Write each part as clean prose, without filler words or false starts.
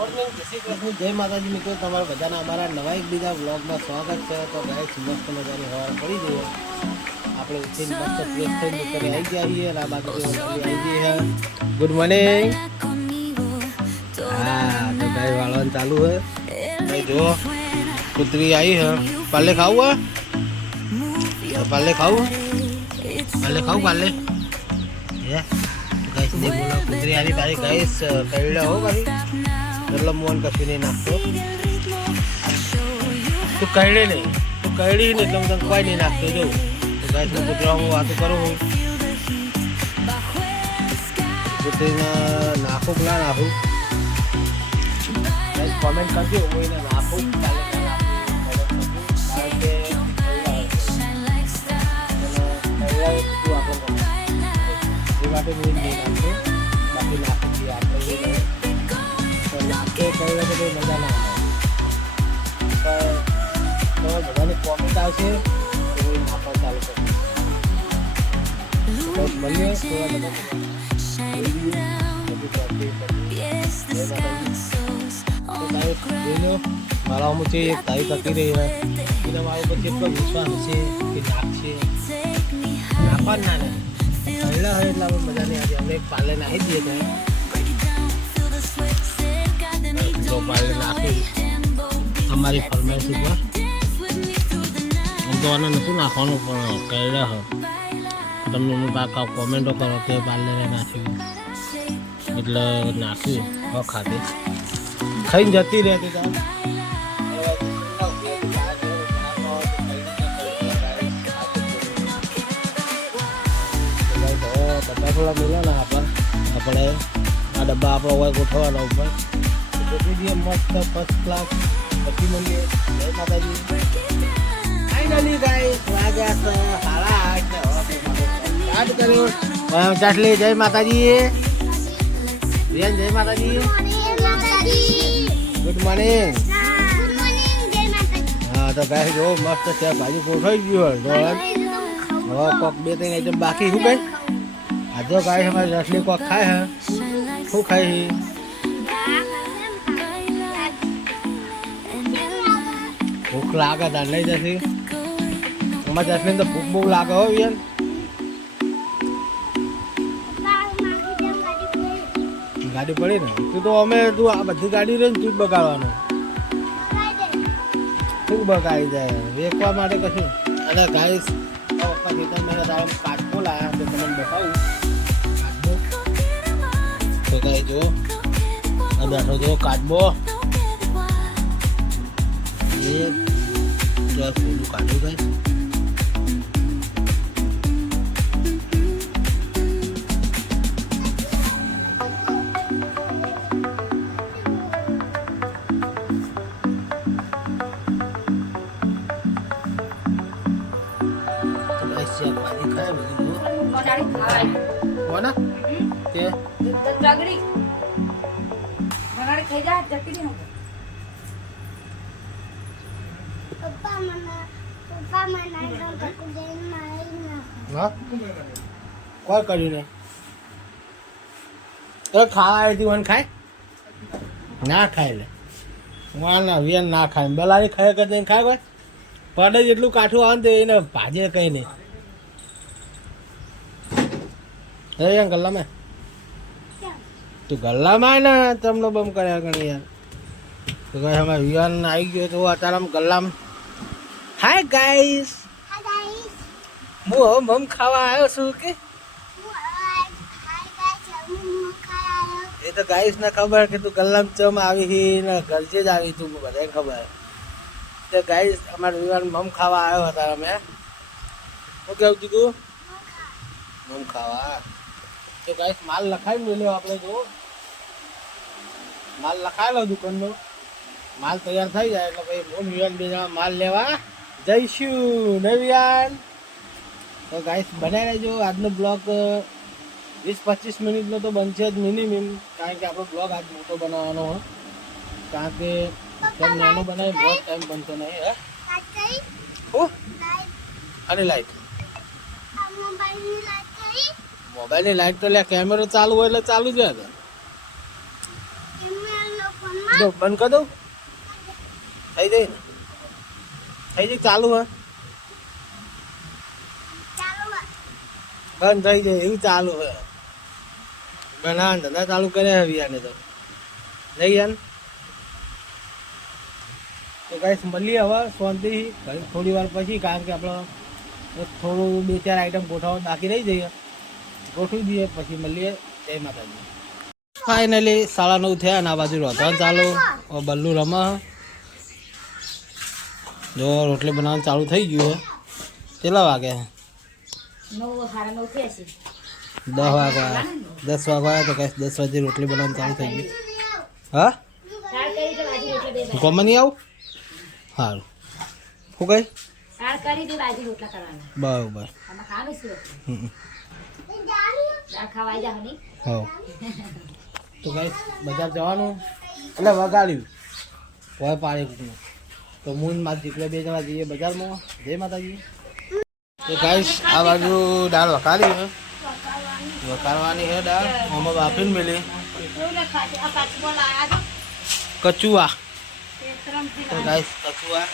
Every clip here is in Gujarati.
મોર્નિંગ જય શ્રી કૃષ્ણ જય માતાજી મિત્રો તમારા બધાના અમારા નવા એક બીજા વ્લોગમાં સ્વાગત છે તો ગાઈસ મસ્ત મજાની હવા પડી જઈએ આપણે ઉઠીને મસ્ત ફ્રેશ થઈને ઘરે આવી જઈએ અને આ બાજુ આવી જઈએ ગુડ મોર્નિંગ હા તો ગાય વાળવાનું ચાલુ હે ભાઈ જો કૂતરી આવી હે પાલે ખાવું હે પાલે ખાવું પાલે હે गाइस ने बोला कुतरी आनी तारी गाइस कईड़ा हो भाई मतलब मोहन कभी नहीं नाखतो तो कईड़े नहीं तो कईड़ी नहीं तुम तक कोई नहीं नाखतो जो तो गाइस मैं कुतरा हूँ बात करो कुतरी ना नाखो ना नाखो गाइस कमेंट कर दियो वो ना नाखो માટે મેં નહીં નાખતો બાકી નાખી દઈએ આપણે તો નાખે કહીએ તો કંઈ મજા ના આવે તો બધાની કોમેન્ટ આવશે તો એ નાખવા ચાલુ કરશે મળીએ થોડા બધા મારા અમુક છે એક તારી તકી રહી હોય એને મારો પછી એટલો વિશ્વાસ છે કે નાખશે નાખવા ના ને પહેલા હોય એટલે આપણે મજા નહીં આવી અમે એક પાલે નાખી દઈએ તો પાલે નાખી અમારી ફરમાઈશ ઉપર આમ તો આને નહોતું નાખવાનું પણ કહેલા હોય તમને હું કાકા કોમેન્ટો કરો કે પાલે નાખ્યું એટલે નાખ્યું હ ખાધી ખાઈને જતી રહેતી તો થોડા મેળવાના આપણે આ ડબ્બા આપણો હોય ગોઠવવાના ઉપર ગોઠવી દઈએ મસ્ત ફર્સ્ટ ક્લાસ પછી મળીએ જય માતાજી ફાઇનલી ગાઈસ વાગ્યા તો 8:30 સ્ટાર્ટ કર્યો ચાટલી જય માતાજી રિયાન જય માતાજી ગુડ મોર્નિંગ હા તો ગાઈસ જો મસ્ત છે ભાજી ગોઠવાઈ ગયું હોય હવે કોક 2-3 આઈટમ બાકી શું કઈ जो गाय हमारे असली को खाए हैं खूब खाए ही भूख लागे था नहीं जैसी हमारे असली तो भूख भूख लागे हो यार गाड़ी पड़ी ना तू तो हमें तू आ बधी गाड़ी रे तू बगाड़વાનો खूब बगाई जाए વેકવા માટે કશું અને ગાઈસ પપ્પા કીધા મેં તારે કાટકો લાયા તો તમને બતાવું તો ગાઈ જો આ બેઠો જો કાચબો એ જો ફૂલું કાઢ્યું ગાઈ કોના તે જગડી બગાડી ખાઈ જા જતી નહીં પપ્પા મને હા કોઈ કર્યું નહીં તો ખાવા આવી હતી ખાય ના ખાય લે ના વિયન ના ખાય બલારી ખાય કે ખાય કોઈ પડે જેટલું કાઠું આવે ને તો એને ભાજે કઈ નહીં અરે ગલ્લામાં તું ગલ્લામાં ને તમને બમ કર્યા ગણી યાર તો ગાય અમારે વિવાન આવી ગયો તો અત્યારે આમ ગલ્લામાં હાય ગાઈસ હું હવે મમ ખાવા આવ્યો છું કે એ તો ગાઈસ ને ખબર કે તું ગલ્લામાં ચમ આવી ને ઘરજે જ આવી તું બધાને ખબર તો ગાઈસ અમારે વિવાન મમ ખાવા આવ્યો હતા અમે શું કેવું કીધું મમ ખાવા તો ગાઈસ માલ લખાઈ મેલ્યો આપણે જો માલ લખાયેલો દુકાનનો માલ તૈયાર થઈ જાય એટલે ભાઈ હું વિવાન બે જણા માલ લેવા જઈશું ને વિવાન તો ગાઈસ બનાવી રહેજો આજનો બ્લોગ 20-25 મિનિટનો તો બનશે જ મિનિમમ કારણ કે આપણો બ્લોગ આજ મોટો બનાવવાનો હોય કારણ કે જેમ નાનો બનાવે બહુ ટાઈમ બનતો નહીં હે અને લાઈટ મોબાઈલની લાઈટ તો લે કેમેરો ચાલુ હોય એટલે ચાલુ જ હતો જો બંધ કરી દઉં થઈ જાય ને થઈ જાય ચાલુ હા બંધ થઈ જાય એવું ચાલુ હે બનાવ ધંધા ચાલુ કરે હવે યાને તો નહીં યાર તો ગાઈસ મળીએ હવે શાંતિ થોડી વાર પછી કારણ કે આપણે થોડું 2-4 આઈટમ ગોઠવવા બાકી રહી જઈએ ગોઠવી દઈએ પછી મળીએ જય માતાજી ફાઇનલી 9:30 થયા અને આ બાજુ રોધવાનું ચાલુ બલ્લુ રમા જો રોટલી બનાવવાનું ચાલુ થઈ ગયું છે કેટલા વાગે 9:30 થયા છે 10 વાગ્યા 10 વાગ્યા તો કઈ 10 વાગે રોટલી બનાવવાનું ચાલુ થઈ ગયું હા ગમે નહીં આવું સારું શું કઈ બરાબર હા તો કઈ બજાર જવાનું એટલે વગાડ્યું કોઈ પાડે કુકનું તો હું મારા દીકરા 2 જણા જઈએ બજારમાં જય માતાજી તો ગાઈસ આ બાજુ દાળ વઘારી છે વઘારવાની છે દાળ આમાં બાફીને મેલી કચુઆ તો ગાઈસ કચુઆ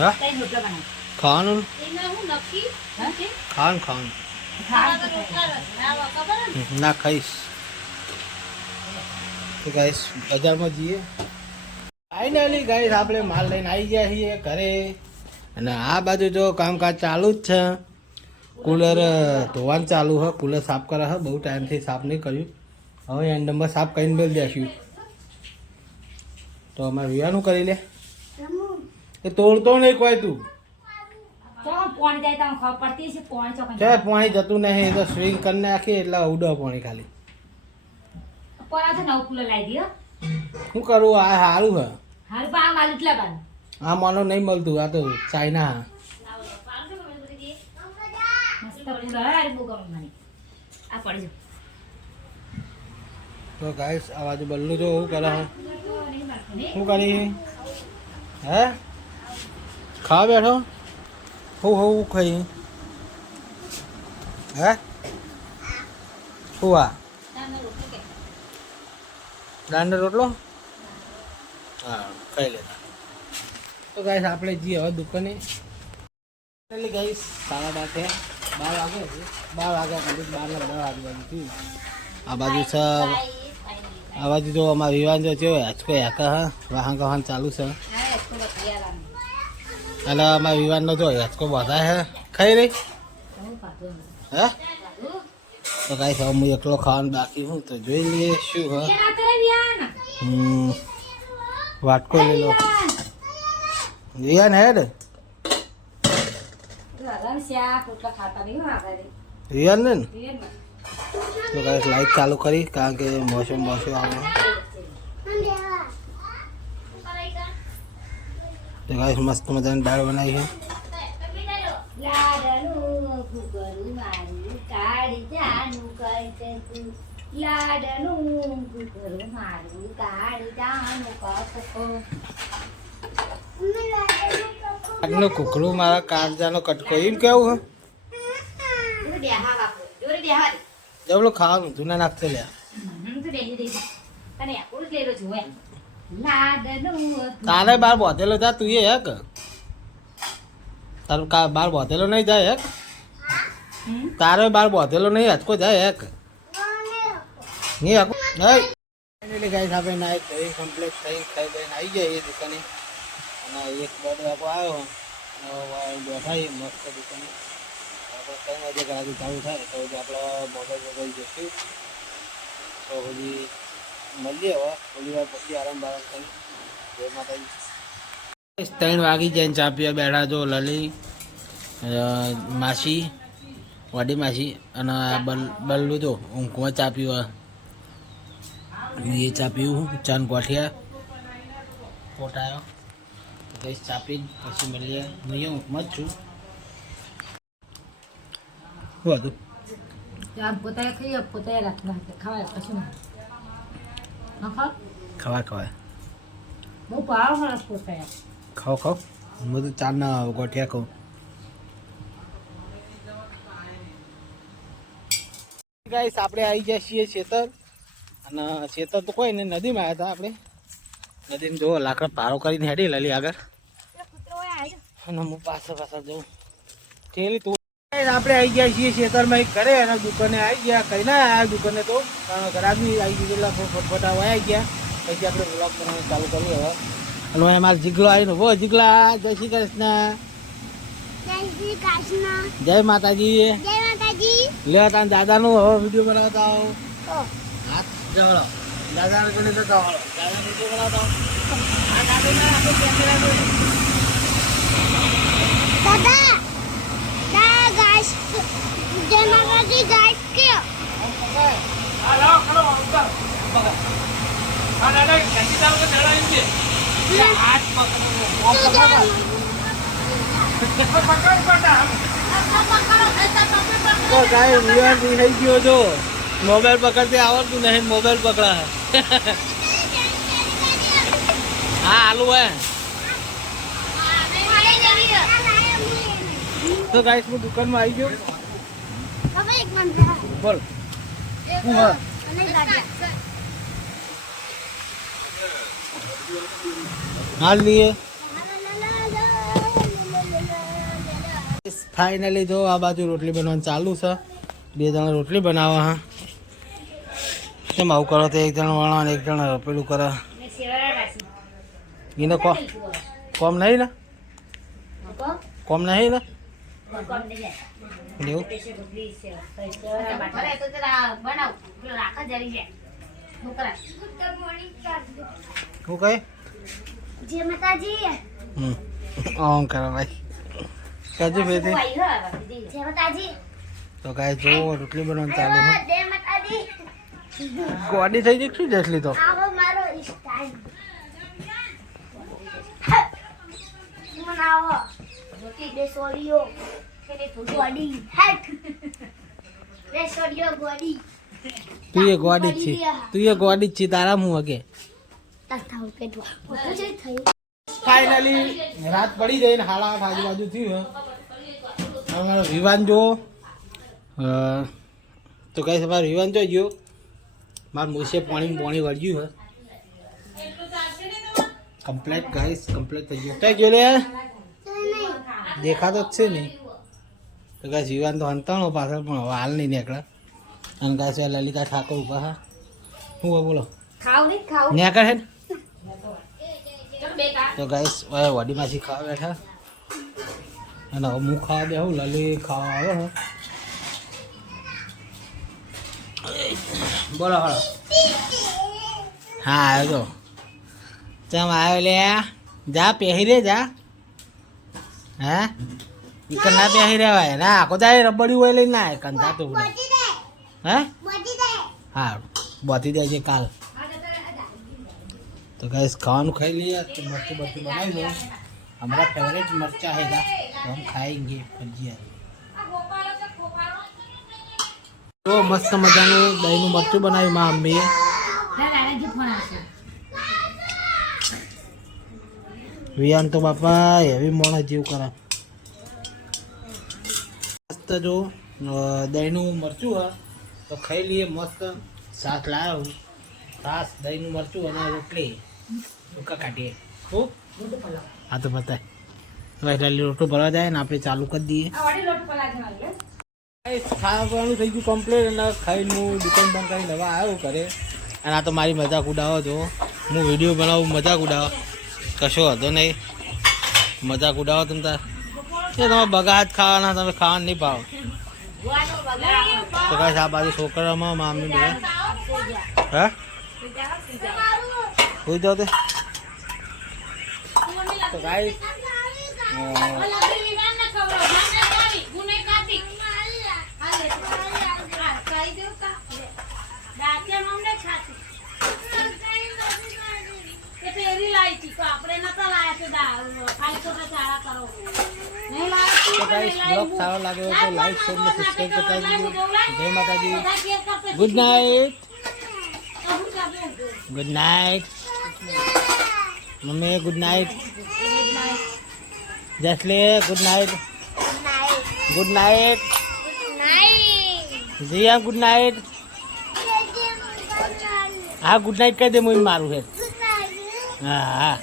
હા ખાવાનું ખાવાનું ના ખાઈશ તો ગાઈસ બજારમાં જઈએ ફાઇનલી ગાઈસ આપણે માલ લઈને આવી ગયા છીએ ઘરે અને આ બાજુ જો કામકાજ ચાલુ જ છે કુલર ધોવાનું ચાલુ છે કુલર સાફ કરે છે બહુ ટાઈમથી સાફ નહીં કર્યું હવે એન્ડ નંબર સાફ કરીને મેળ દેશું તો અમારે વિવાનું કરી લે એ તોડતો નહીં કોઈ તું પાણી જતું નહીં એ તો સ્વિંગ કરી નાખી એટલે ઉડો પાણી ખાલી શું કરું આ સારું છે આ માનો નહીં મળતું આ તો ચાઇના તો ગાઈસ આ બાજુ બલ્લુ જો શું કરે શું કરી હે ખાવા બેઠો હું ખાઈ હે શું આ દાંડો રોટલો હા ખાઈ લેતા તો ગાઈસ આપણે જઈએ હવે દુકાને ગાઈસ 12:30 12 વાગ્યા કમ્પ્લીટ 12 આજુબાજુ આ બાજુ છે આ બાજુ જો અમારા વિવાન જો છે હેચકો હેકા હા વાહન કહાન ચાલુ છે એટલે અમારા વિવાનનો જો હેચકો બધા હે ખાઈ રહી હે તો કાંઈ હવે હું એકલો ખાવાનું બાકી હું તો જોઈ લઈએ શું હ વાટકો લઈ લો રિયાન હેડ રિયાન ને તો કાંઈ લાઈટ ચાલુ કરી કારણ કે મોસમ આવે તો કાંઈ મસ્ત મજાની દાળ બનાવી છે કુકડું મારા કાળજાનો કટકો એમ કેવું જબલું ખાવાનું જૂના નાખશે લે તારે બાર બોધેલો જા તું એ હેક તારું બાર બોધેલો નહીં જાય હેક તારે બાર બોધેલો નહીં હચકો જાય હેક નહીં હેક નહીં ગાઈસ આપણે નાઈ ધોઈ કમ્પ્લીટ થઈ ખાઈ દઈને આવી જાય એ દુકાને અને 1-2 વાગો આવ્યો બેઠા મસ્ત દુકાને આપણે 3 વાગે ગાડી ચાલુ થાય તો આપણે મોબાઈલ જઈશું તો પછી મળીએ હવે થોડી વાર પછી આરામ કરી જય માતાજી 3 વાગી જઈને ચા પીવા બેઠા જો લલી માસી વાડી માસી અને બલ્લુ જો ઊંઘમાં ચા પીવા એ ચા પીવું ચાન ગોઠિયા પોટાયો ગઈશ ચા પી પછી મળીએ હું ઊંઘમાં જ છું શું હતું આમ પોતાએ ખાઈએ પોતાએ રાખના ખાવાય કશું નહીં ખવાય ખવાય બહુ ભાવ સરસ પોતાએ ખાઓ ખાઓ હું તો ચાર ના ગોઠિયા ખાઉં ગાઈસ આપણે આવી ગયા છીએ ખેતર અને ખેતર તો કોઈ નહીં નદીમાં આવ્યા હતા આપણે નદીમાં જો લાકડા પારો કરીને હેડી લાલી આગળ અને હું પાછળ જઉં થેલી તો આપણે આવી ગયા છીએ ખેતરમાં એક ઘરે અને દુકાને આવી ગયા કઈ ના આવ્યા દુકાને તો ઘરાબી આવી ગઈ એટલે ફટફટા આવી ગયા પછી આપણે બ્લોગ બનાવવાનું ચાલુ કર્યું હવે અને અમારો જીગલો આવીને હો જીગલા જય શ્રી કૃષ્ણ જય માતાજી લે તાર દાદાનું હવે વિડીયો બનાવતા આવો હાથ જવડો દાદાને જોડે તો જવડો દાદાનો વિડીયો બનાવતા આ દાદા આપણે કેમેરા તો ગાય વિવાહ થઈ ગયો છો મોબાઈલ પકડતી આવડતું નહીં મોબાઈલ પકડા હા આલુ હે તો ગાઈસ હું દુકાનમાં આવી ગયો બોલ હું હા હાલ લીએ ફાઇનલી જો આ બાજુ રોટલી બનવાનું ચાલુ છે બે જણા રોટલી બનાવવા હા કેમ આવું કરો તો એક જણ વળવા ને એક જણ પેલું કરે એને કોમ નહીં ને કોમ નહીં ને એવું શું કહે જય માતાજી ઓમ કરો ભાઈ કાજુ ફેરથી જય માતાજી તો ગાય જો રોટલી બનાવવાનું ચાલુ છે જય માતાજી ગોડી થઈ જઈ શું જસલી તો આવો મારો સ્ટાઈલ મનાવો રોટી દે સોડિયો કે તો ગોડી હેટ દે સોડિયો ગોડી તું એ ગોડી જ છે તું એ ગોડી જ છે તારા મું હગે તાથા પેટવા બધું જ થયું ફાઇનલી રાત પડી ગઈ ને હાડા 8 આજુબાજુ થયું અમારો વિવાન જો તો કઈ તમારો વિવાન જો ગયો મારા મૂછે પાણી વળ્યું હે કમ્પ્લીટ ગાઈસ કમ્પ્લીટ થઈ ગયું કઈ ગયો લે દેખાતો જ છે નહીં તો ગાઈસ વિવાન તો હંતાણો પાછળ પણ હવે હાલ નહીં નીકળે અને ગાઈસ લલિતા ઠાકોર ઉભા હા શું હોય બોલો નેકળ હે ને તો ગાઈસ વડી માછી ખાવા બેઠા અને હવે હું ખાવા બેહું લલી ખાવા આવે હે બોલો હળો હા આવ્યો ચમ આવ્યો લે જા પહેરી રે જા હે ઈકન ના પહેરી રેવાય ના આખો દાય રબડ્યું હોય લઈને ના કંધા તો હે હા બોતી દે છે કાલ तो गैस खान खाई लिया तो मर्ची बर्ची बनाई दो हमारा फेवरेट मर्चा है तो हम खाएंगे भजिया तो मस्त मजाનું દહીંનું મરચું બનાવ્યું માં મમ્મીએ વિયાન તો બાપા એવી મોણા જીવ કરે મસ્ત જો દહીંનું મરચું હા તો ખાઈ લઈએ મસ્ત શાક લાવ્યો છાસ દહીંનું મરચું અને રોટલી ટૂંકા કાઢીએ ખૂબ હા તો બતાય વહેલાલી રોટો ભરવા જાય ને આપણે ચાલુ કરી દઈએ ખાવાનું થઈ ગયું કમ્પ્લીટ અને ખાઈને હું દુકાન બંધ કરીને હવે આવ્યો ઘરે અને આ તો મારી મજાક ઉડાવો છો હું વિડીયો બનાવું મજાક ઉડાવો કશો હતો નહીં મજાક ઉડાવો તમે તાર એ તમે બગાડ ખાવાના તમે ખાવાનું નહીં ભાવ તો કાંઈ આ બાજુ છોકરામાં મામી બે હે હોઈ જાઓ તો ગાઈસ પહેરી લાવી હતી તો આપણે નતા લાયા તે ખાલી ખોટા ચાળા કરો નહીં લાવી તો ગાઈસ બ્લોગ સારો લાગ્યો હોય તો લાઈક શેર અને સબસ્ક્રાઇબ કરતા જજો. જય માતાજી. Good night. ગુડ નાઇટ મમ્મી. Good night Jasli. Good night. Good night Jiya. Good night. હા ગુડ નાઇટ કહી દે. હું મારું છે. હા હા.